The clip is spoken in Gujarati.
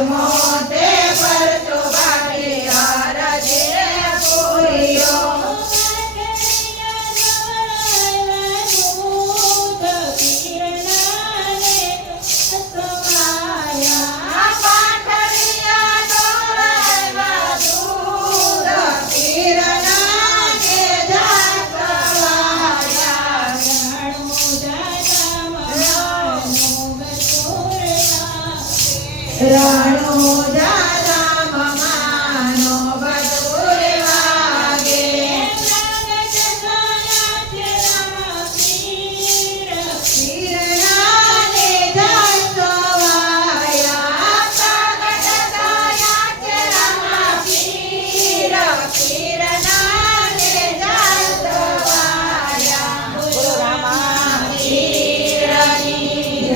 irmãos. રાણો જા